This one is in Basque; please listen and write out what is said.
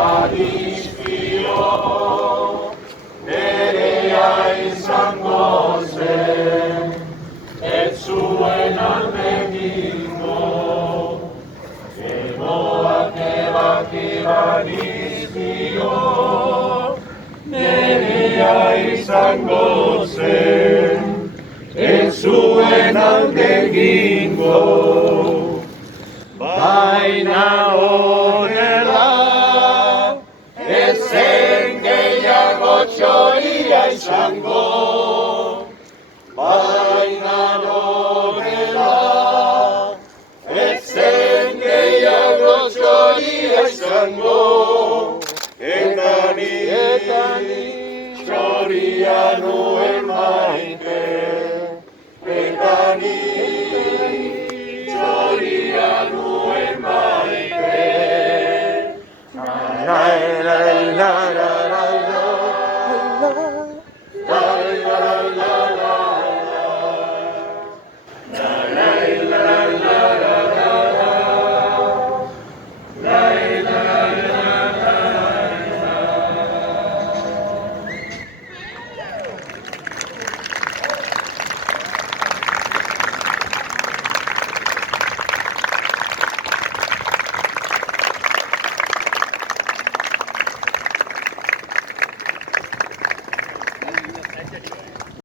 badizkio, nerea izango zen, ez zuen alde egingo, egoak ebaki badizkio, nerea izango zen, ez zuen alde egingo. Baina honela, ez zen gehiago txoria izango. Baina honela, ez zen gehiago txoria izango. Eta ni txoria